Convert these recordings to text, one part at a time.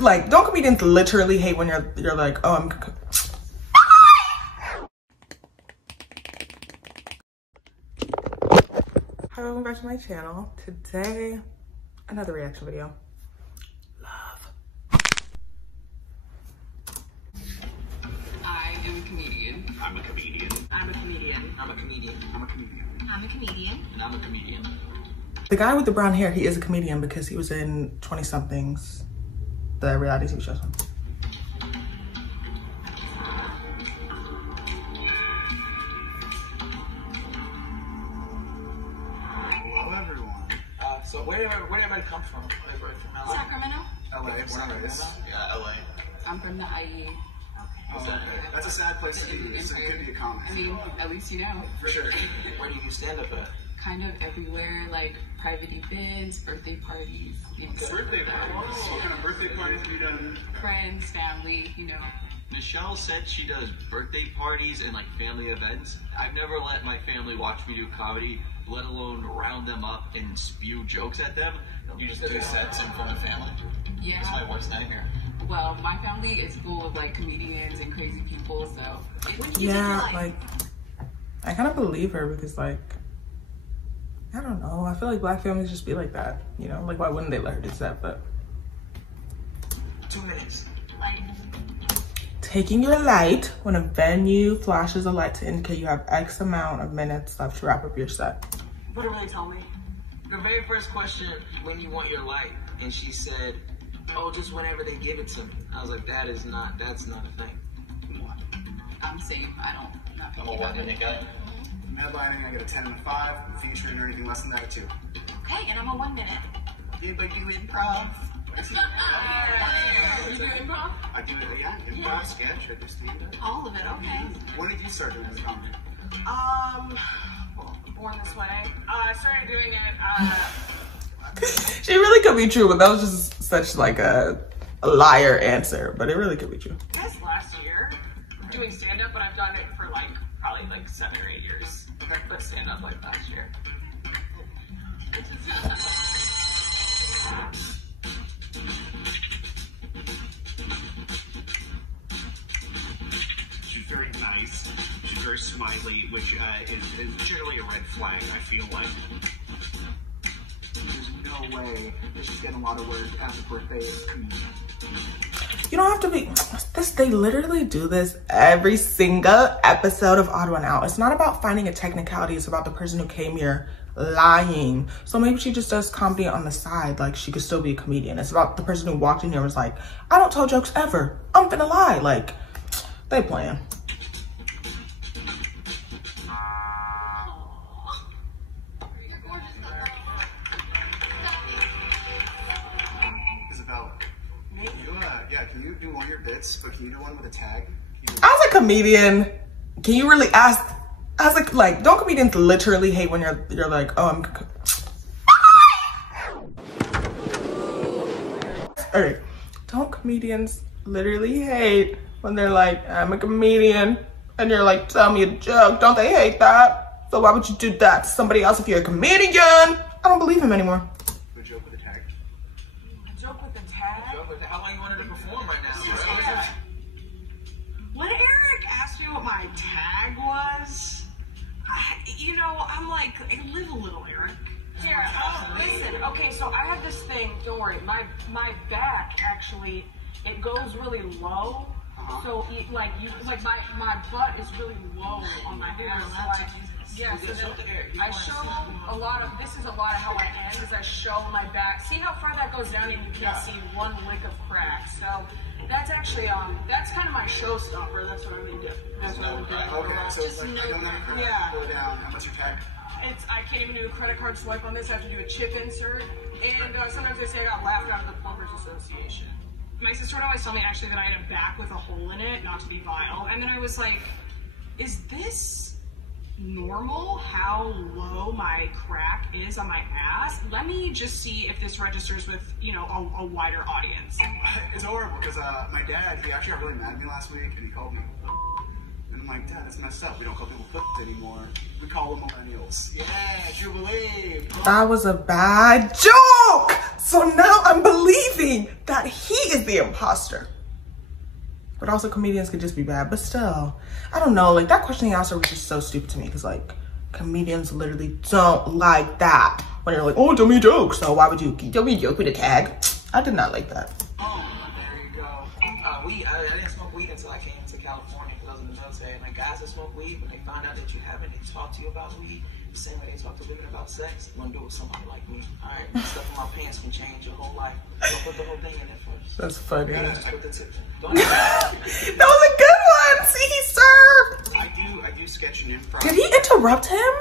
like, don't comedians literally hate when you're like, oh, I'm... Hi, welcome back to my channel. Today, another reaction video. Love. I am a comedian. I'm a comedian. I'm a comedian. I'm a comedian. I'm a comedian. I'm a comedian. And I'm a comedian. The guy with the brown hair, he is a comedian because he was in 20-somethings, the reality TV shows. Hello, everyone. So where did everybody come from? Like, right from LA? Sacramento. LA, born and raised. Yeah, LA. I'm from the IE. Oh, okay. That's a sad place to be. So it could be a comic. I mean, at least you know. For sure. Where do you stand up at? Kind of everywhere, like private events, birthday parties. Birthday parties? What kind of birthday parties have you done? Friends, family, you know. Michelle said she does birthday parties and like family events. I've never let my family watch me do comedy, let alone round them up and spew jokes at them. You just do sets in front of family? Yeah. That's my worst nightmare. Well, my family is full of like comedians and crazy people, so. Yeah, like, I kind of believe her because, like, I don't know. I feel like black families just be like that, you know? Like, why wouldn't they let her do that? But 2 minutes. taking your light when a venue flashes a light to indicate you have X amount of minutes left to wrap up your set. What did they tell me? The very first question, when you want your light, and she said, oh, just whenever they give it to me. I was like, that's not a thing. I'm same. I'm a 1 minute guy. Headlining, I get a 10 and a 5. Featuring or anything less than that, a 2. Okay, and I'm a 1 minute. Anybody do improv? You do improv? I do it, yeah. Improv, sketch, I do stand-up. All of it, okay. When did you start doing this comedy? Born This Way. I started doing it, She really could be true, but that was just such like a liar answer, but it really could be true. I guess last year, doing stand-up, but I've done it for like, probably like 7 or 8 years. But stand-up like last year. She's very nice. She's very smiley, which is generally a red flag, I feel like. There's no way that she's getting a lot of work as a birthday comedian. You don't have to be this. They literally do this every single episode of Odd One Out. It's not about finding a technicality. It's about the person who came here lying. So maybe she just does comedy on the side. Like, she could still be a comedian. It's about the person who walked in here and was like, I don't tell jokes ever. I'm finna lie. Like, they playing. Isabella, can you do one of your bits, but can you do one with a tag? As a comedian, can you really ask, like, don't comedians literally hate when you're like, oh, I'm... Alright, don't comedians literally hate when they're like, I'm a comedian, and you're like, tell me a joke? Don't they hate that? So why would you do that to somebody else if you're a comedian? I don't believe him anymore. A joke with a tag. A joke with a tag? How long you wanted to perform right now? Yeah. When Eric asked me what my tag was, I'm like, hey, live a little, Eric. Here, listen, okay, so I have this thing, don't worry, my back actually, it goes really low. So my butt is really low on my ass. So I show a lot of, this is a lot of how I end, is I show my back. See how far that goes down and you can't see one lick of crack. So that's actually, that's kind of my showstopper. That's what I would do. That's what I would do. Okay, so it's like, I don't have a credit go down. How much your tag? I can't even do a credit card swipe on this. I have to do a chip insert. And sometimes they say I got laughed out of the Plumbers Association. My sister would always tell me actually that I had a back with a hole in it, not to be vile. And then I was like, is this normal how low my crack is on my ass? Let me just see if this registers with, a wider audience. It's horrible because my dad, he actually got really mad at me last week and he called me. And And I'm like, Dad, that's messed up. We don't call people pussies anymore. We call them millennials. Yeah, Jubilee. That was a bad joke. So now I'm believing that he is the imposter. But also comedians could just be bad. But still, I don't know. Like, that question he asked her was just so stupid to me. Because, like, comedians literally don't like that. When you're like, oh, tell me a joke. So why would you tell me a joke with a tag? I did not like that. Oh, there you go. I didn't smoke weed until I came to California because I was in the military. And like guys that smoke weed, when they find out that you haven't, they talk to you about weed the same way they talk to women about sex. You want to do it with somebody like me. All right, stuff in my pants can change your whole life. Don't put the whole thing in there first. That's funny. Just put the tip. Don't That was a good one. See, he served. I do sketch and improv. Did he interrupt him?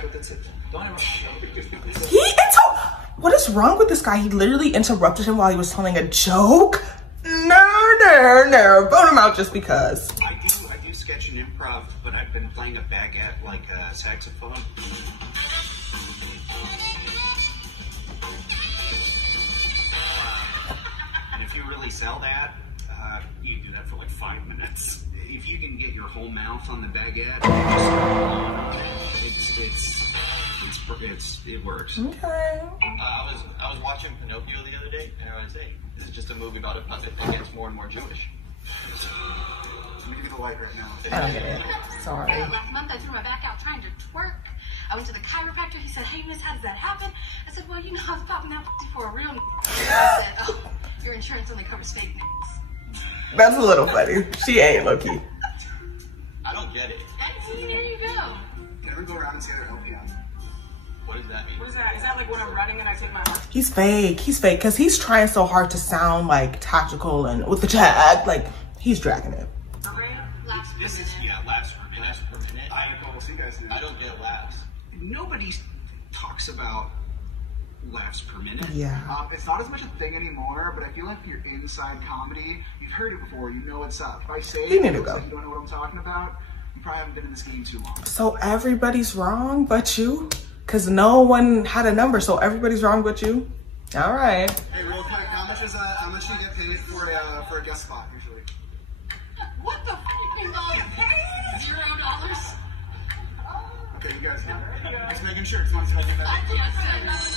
put the tip. Don't interrupt. What is wrong with this guy? He literally interrupted him while he was telling a joke. No. Vote him out just because. I do sketch and improv, but I've been playing a baguette like a saxophone. And if you really sell that, you can do that for like 5 minutes. If you can get your whole mouth on the baguette, it works. Okay. I was watching Pinocchio the other day, and I was saying, this is just a movie about a puppet that gets more and more Jewish. Let me give you the light right now. I don't get it. Sorry. Last month I threw my back out trying to twerk. I went to the chiropractor. He said, "Hey, miss, how does that happen?" I said, "Well, you know, I was popping out for a real." I said, "Oh, your insurance only covers fake names." That's a little funny. She ain't low-key. I don't get it. See, there you go. Never go around and say they're LPM. What does that mean? What is that? Is that like when I'm running and I take my arm? He's fake. He's fake because he's trying so hard to sound like tactical and with the tag. Like, he's dragging it. Laps per This is, minute. yeah, laps per minute. Laps per minute? We'll see you guys soon. I don't get laps. Nobody talks about laughs per minute. Yeah. It's not as much a thing anymore, but I feel like if you're inside comedy, you've heard it before, you know what's up. If I say You need it to looks go. like you don't know what I'm talking about, you probably haven't been in this game too long. So everybody's wrong but you? Because no one had a number, so everybody's wrong but you? All right. Hey, real quick, how much do you get paid for a guest spot usually? What the f*** you get paid? $0. Okay, you guys know. Just making sure. Just want to see if I get that. I can't say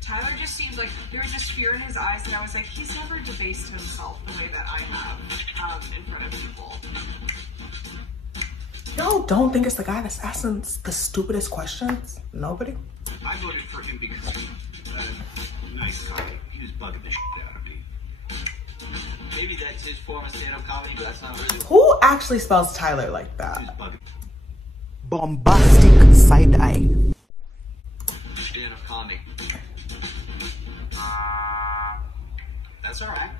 Tyler just seemed like there was this fear in his eyes, and I was like, he's never debased himself the way that I have in front of people. Y'all don't think it's the guy that's asking the stupidest questions? Nobody? I voted for him because he's a nice guy. He was bugging the shit out of me. Maybe that's his form of stand-up comedy, but that's not really. Who actually spells Tyler like He that? was bugging. Bombastic side eye. Stand-up comic. That's all right.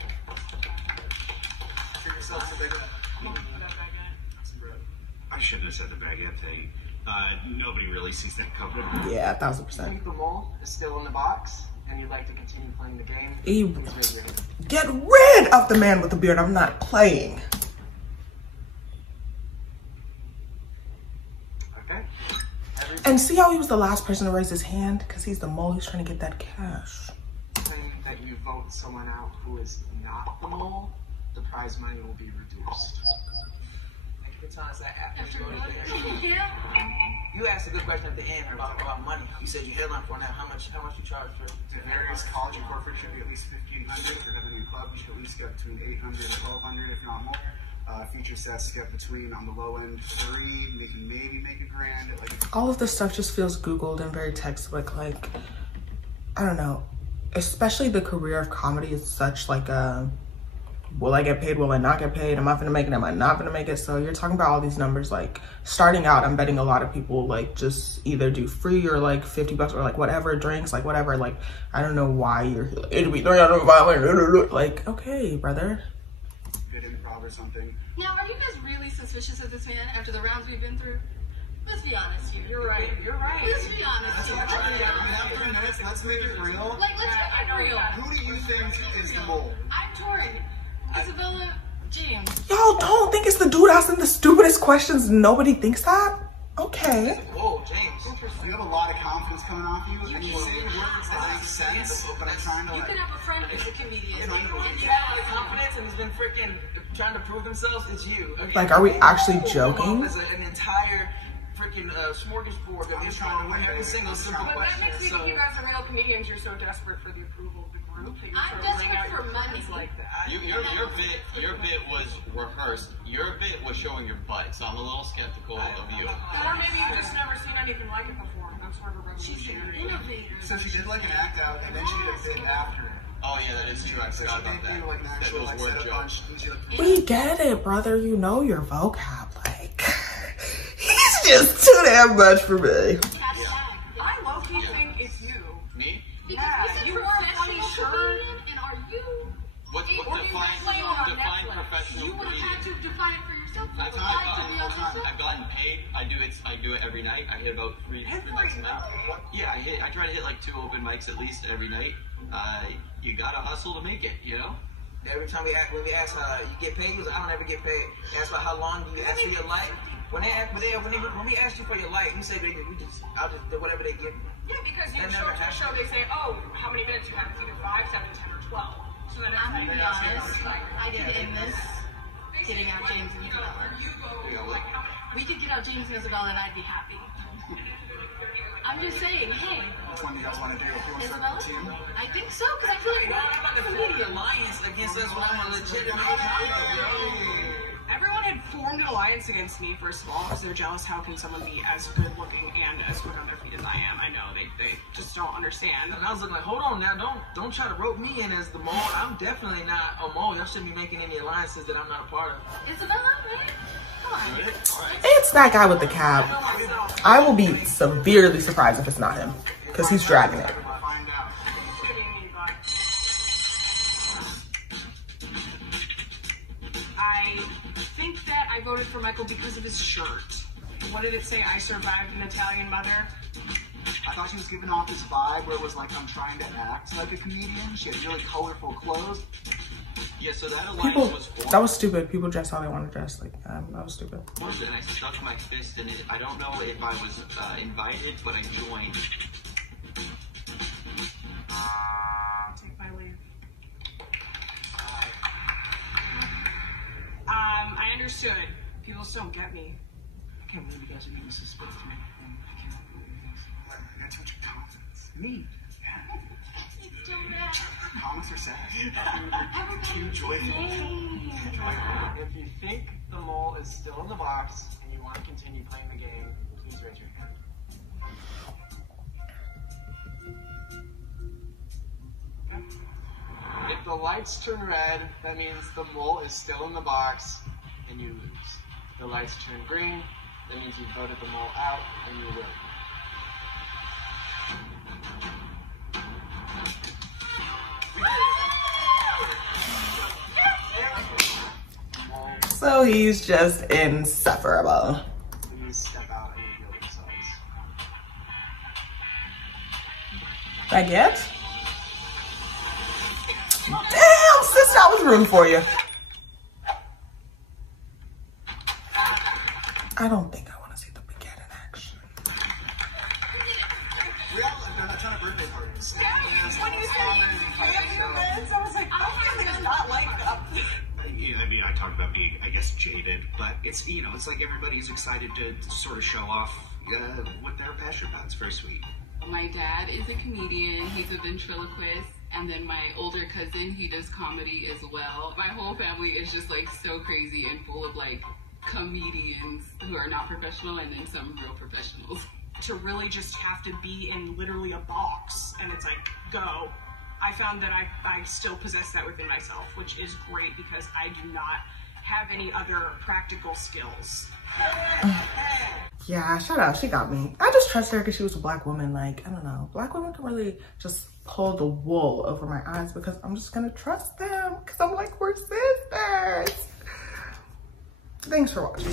Treat yourself to baguette. I shouldn't have said the baguette thing. Nobody really sees that coming. Yeah, 1000%. Think the mole is still in the box, and you'd like to continue playing the game. Ew. Please raise your hand. Get rid of the man with the beard. I'm not playing. Okay. And see how he was the last person to raise his hand? Because he's the mole. He's trying to get that cash. Every time that you vote someone out who is not the mole, the prize money will be reduced. Like, it's honest, after you voted there. Yeah. You asked a good question at the end about money. You said you headline for now. How much you charge for? To various college and corporate should be at least $1,500. For having a club, you should at least get between $800 and $1,200, if not more. Feature sets get between, on the low end, 3, maybe make $1,000. Like, All of this stuff just feels Googled and very textbook. Like, I don't know. Especially the career of comedy is such like a, will I get paid? Will I not get paid? Am I gonna make it? Am I not gonna make it? So you're talking about all these numbers. Like, starting out, I'm betting a lot of people like just either do free or like $50 or like whatever, drinks, like whatever. Like, I don't know why you're like, it'll be $300. Like, okay, brother. good improv or something. Now, are you guys really suspicious of this man after the rounds we've been through? Let's be honest here. You're right. Let's be honest here. We have 3 minutes, let's make it real. Like, let's make it real. Who do you think is the mole? I'm touring. Isabella James. Y'all don't think it's the dude asking the stupidest questions. Nobody thinks that? Okay. Whoa, James. You have a lot of confidence coming off you, and you say words that make sense, but I'm trying to You like... can have a friend who's a comedian. And you have a lot of confidence and has been freaking trying to prove themselves. It's you. Okay? Like, are we actually joking? It's an entire freaking smorgasbord of trying to win every single simple But that question. makes me So, think you guys are real comedians. You're so desperate for the approval of the group that you're I'm sort of laying desperate out for your money. plans like that. Your bit was rehearsed. Your bit was showing your butt, so I'm a little skeptical of you. Or maybe you've just never seen anything like it before. That's sort of a She's an revolutionary. innovator. So she did like an act out, and then she did a bit after it. Oh yeah, that is true. I So forgot she about did that. do like an That actual was like word setup joke. on. She like, We get it, brother. You know your vocab. Like, he's just too damn much for me. I low-key think it's you. Me? Because Yeah, we said you were a funny professional shirt. comedian, and are you? What Or you define play on define Netflix. professional You would have had comedian? to define it for yourself. You I've would have had to be on the show. I've gotten paid. I do it every night. I hit about three nights a night. Yeah, I try to hit like 2 open mics at least every night. You gotta hustle to make it, you know? every time when we ask you get paid, he was like, I don't ever get paid. They ask about how long you ask for your life. When we asked you for your life, you said I'll just do whatever they give me. Yeah, because you That show never up to the show, they say, oh, how many minutes you have? It's either 5, 7, 10, or 12. So then it's I'm like, gonna be honest. I could end this getting out James and Isabella. We could get out James and Isabella, and I'd be happy. I'm just saying, hey, which one do you guys want to do? If you want to Isabella? start with the team? I think so, because I feel like I'm about to form an alliance against us when I'm a legitimate comic. everyone had formed an alliance against me, first of all, because they're jealous. How can someone be as good looking and as quick on their feet as I am? I know, they just don't understand. And I was looking like, hold on now, don't try to rope me in as the mole. I'm definitely not a mole. Y'all shouldn't be making any alliances that I'm not a part of. Isabella, man, come on. It's that guy with the cab. I will be severely surprised if it's not him, because he's dragging it. Find out. Kidding me, but I think that I voted for Michael because of his shirt. What did it say? I survived an Italian mother. I thought she was giving off this vibe where it was like, I'm trying to act like a comedian. She had really colorful clothes. Yeah, so that alliance People, was formed. that was stupid. People dress how they want to dress. Like, that was stupid. And I stuck my fist in it. I don't know if I was invited, but I joined. Take my leave. I understood. People just don't get me. I can't believe you guys are being so split to me. I can't believe this. I got too much confidence. Me? Yeah. It's too bad. Comics are sad. Too joyful. If you think the mole is still in the box and you want to continue playing the game, please raise your hand. If the lights turn red, that means the mole is still in the box and you lose. If the lights turn green, that means you voted the mole out and you win. So he's just insufferable. Please step out and reveal themselves. Baguette? Damn, sister, I was rooting for you. I don't think I want to see the baguette in action. We all have done a ton of birthday parties. When you said I was like, I feel like it's not like that. I mean, I talk about being, I guess, jaded, but it's, you know, it's like everybody's excited to sort of show off what they're passionate about. It's very sweet. My dad is a comedian, he's a ventriloquist, and then my older cousin, he does comedy as well. My whole family is just like so crazy and full of like comedians who are not professional and then some real professionals. To really just have to be in literally a box and it's like, go. I found that I still possess that within myself, which is great because I do not have any other practical skills. Yeah, shut up. She got me. I just trust her because she was a black woman. Like, I don't know. Black women can really just pull the wool over my eyes because I'm just going to trust them because I'm like, we're sisters. Thanks for watching.